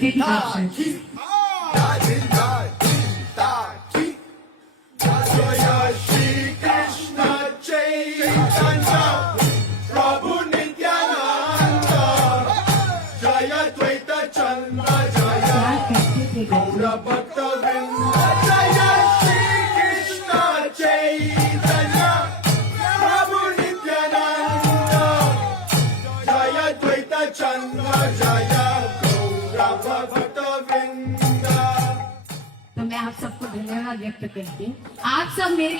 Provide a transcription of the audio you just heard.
Take it option. तो मैं आप सबको धन्यवाद व्यक्त करती हूँ। आप सब मेरी